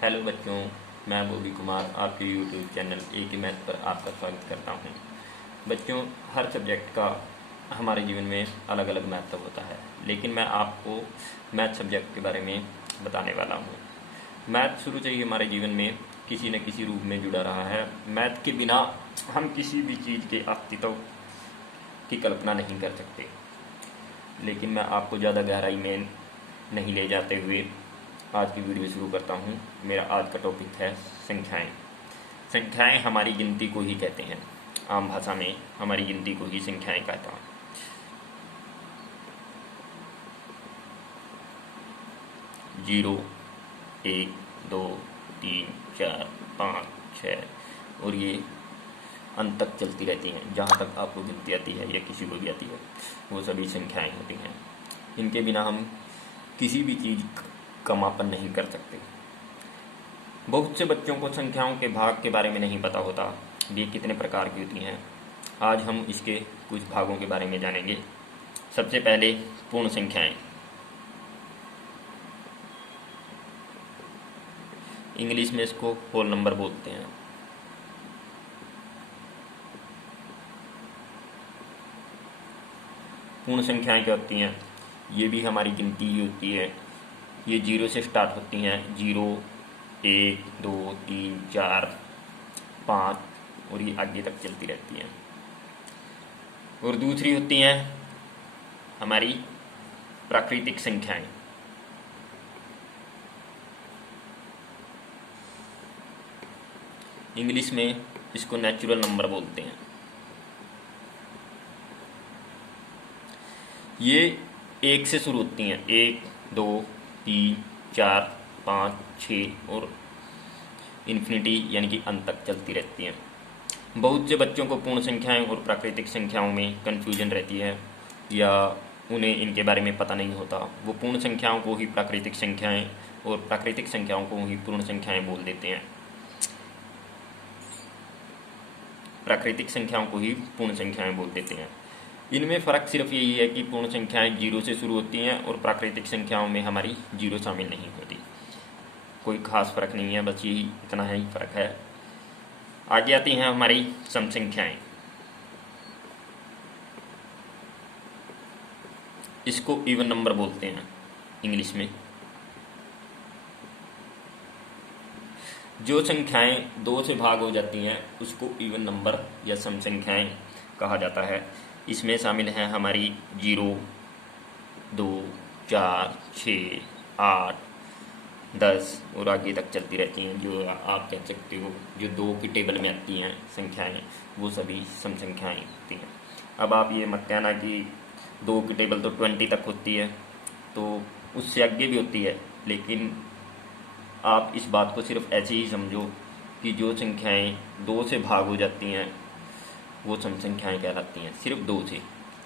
Hello बच्चों, मैं बोबी कुमार आपके यूट्यूब चैनल एक ही मैथ पर आपका स्वागत करता हूँ। बच्चों, हर सब्जेक्ट का हमारे जीवन में अलग अलग महत्व होता है, लेकिन मैं आपको मैथ सब्जेक्ट के बारे में बताने वाला हूँ। मैथ शुरू से ही हमारे जीवन में किसी न किसी रूप में जुड़ा रहा है। मैथ के बिना हम किसी भी चीज़ के अस्तित्व की कल्पना नहीं कर सकते। लेकिन मैं आपको ज़्यादा गहराई में नहीं ले जाते हुए आज की वीडियो शुरू करता हूँ। मेरा आज का टॉपिक है संख्याएं। संख्याएं हमारी गिनती को ही कहते हैं। आम भाषा में हमारी गिनती को ही संख्याएं कहता हैं। जीरो, एक, दो, तीन, चार, पाँच, छः और ये अंत तक चलती रहती हैं। जहाँ तक आपको गिनती आती है या किसी को भी आती है, वो सभी संख्याएं होती हैं। इनके बिना हम किसी भी चीज़ का मापन नहीं कर सकते। बहुत से बच्चों को संख्याओं के भाग के बारे में नहीं पता होता, ये कितने प्रकार की होती हैं। आज हम इसके कुछ भागों के बारे में जानेंगे। सबसे पहले पूर्ण संख्याएं। इंग्लिश में इसको होल नंबर बोलते हैं। पूर्ण संख्याएं क्या होती हैं? ये भी हमारी गिनती ही होती है। ये जीरो से स्टार्ट होती हैं। जीरो, एक, दो, तीन, चार, पाँच और ये आगे तक चलती रहती हैं। और दूसरी होती हैं हमारी प्राकृतिक संख्याएं। इंग्लिश में इसको नेचुरल नंबर बोलते हैं। ये एक से शुरू होती हैं। एक, दो, तीन, चार, पाँच, छः और इन्फिनिटी यानी कि अंत तक चलती रहती हैं। बहुत से बच्चों को पूर्ण संख्याएं और प्राकृतिक संख्याओं में कन्फ्यूजन रहती है, या उन्हें इनके बारे में पता नहीं होता। वो पूर्ण संख्याओं को ही प्राकृतिक संख्याएं और प्राकृतिक संख्याओं को ही पूर्ण संख्याएं बोल देते हैं। प्राकृतिक संख्याओं को ही पूर्ण संख्याएं बोल देते हैं। इनमें फ़र्क सिर्फ यही है कि पूर्ण संख्याएं जीरो से शुरू होती हैं और प्राकृतिक संख्याओं में हमारी जीरो शामिल नहीं होती। कोई खास फ़र्क नहीं है, बस यही इतना ही फ़र्क है। आगे आती हैं हमारी सम संख्याएं। इसको इवन नंबर बोलते हैं इंग्लिश में। जो संख्याएं दो से भाग हो जाती हैं उसको इवन नंबर या सम संख्याएं कहा जाता है। इसमें शामिल हैं हमारी जीरो, दो, चार, छः, आठ, 10 और आगे तक चलती रहती हैं। जो आप कह सकते हो जो दो की टेबल में आती हैं संख्याएं, वो सभी सम संख्याएं होती हैं। अब आप ये मत कहना कि दो की टेबल तो 20 तक होती है, तो उससे आगे भी होती है। लेकिन आप इस बात को सिर्फ ऐसे ही समझो कि जो संख्याएं दो से भाग हो जाती हैं वो सम संख्याएं कहलाती हैं। सिर्फ दो से,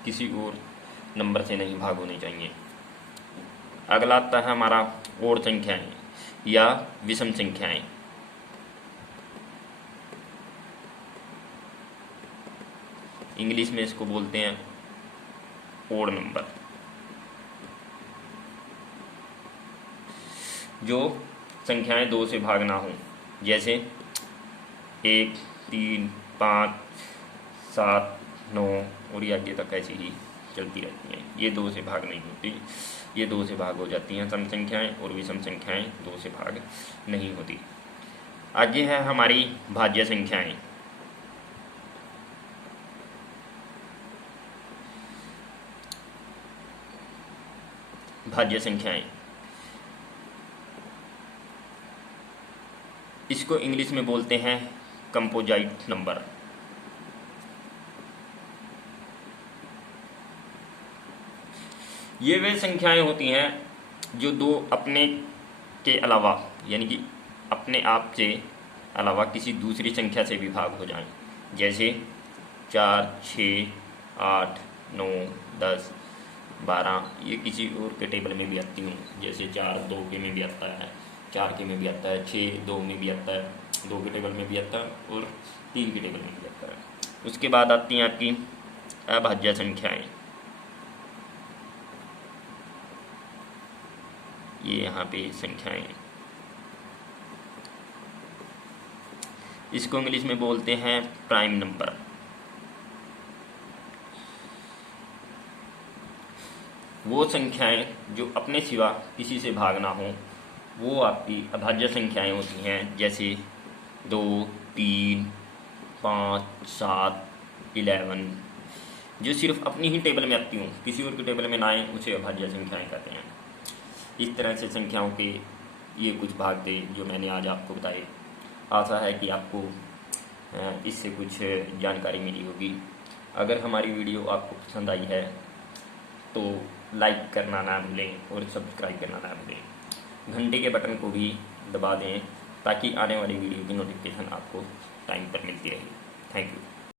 किसी और नंबर से नहीं भाग होने चाहिए। अगला आता है हमारा ओड संख्याएं या विषम संख्याएं। इंग्लिश में इसको बोलते हैं ओड नंबर। जो संख्याएं दो से भाग ना हो, जैसे 1, 3, 5, 7, 9 और ये आगे तक ऐसी ही चलती रहती हैं। ये दो से भाग नहीं होती, ये दो से भाग हो जाती हैं सम संख्याएं, और विषम संख्याएं दो से भाग नहीं होती। आगे है हमारी भाज्य संख्याएं। भाज्य संख्याएं, इसको इंग्लिश में बोलते हैं कंपोजाइट नंबर। ये वे संख्याएं होती हैं जो दो अपने के अलावा यानी कि अपने आप से अलावा किसी दूसरी संख्या से भी भाग हो जाएं। जैसे 4, 6, 8, 9, 10, 12 ये किसी और के टेबल में भी आती हूँ। जैसे 4 2 के में भी आता है, 4 के में भी आता है, 6 2 में भी आता है, 2 के टेबल में भी आता है और 3 के टेबल में भी आता है। उसके बाद आती हैं आपकी अभाज्य संख्याएं। ये यहाँ पे संख्याएं इसको इंग्लिश में बोलते हैं प्राइम नंबर। वो संख्याएं जो अपने सिवा किसी से भाग ना हो वो आपकी अभाज्य संख्याएं होती हैं, जैसे 2, 3, 5, 7, 11, जो सिर्फ अपनी ही टेबल में आती हों, किसी और के टेबल में ना आए, उसे अभाज्य संख्याएं कहते हैं। इस तरह से संख्याओं के ये कुछ भाग थे जो मैंने आज आपको बताए। आशा है कि आपको इससे कुछ जानकारी मिली होगी। अगर हमारी वीडियो आपको पसंद आई है तो लाइक करना ना भूलें और सब्सक्राइब करना ना भूलें। घंटे के बटन को भी दबा दें ताकि आने वाली वीडियो की नोटिफिकेशन आपको टाइम पर मिलती रहे। Thank you.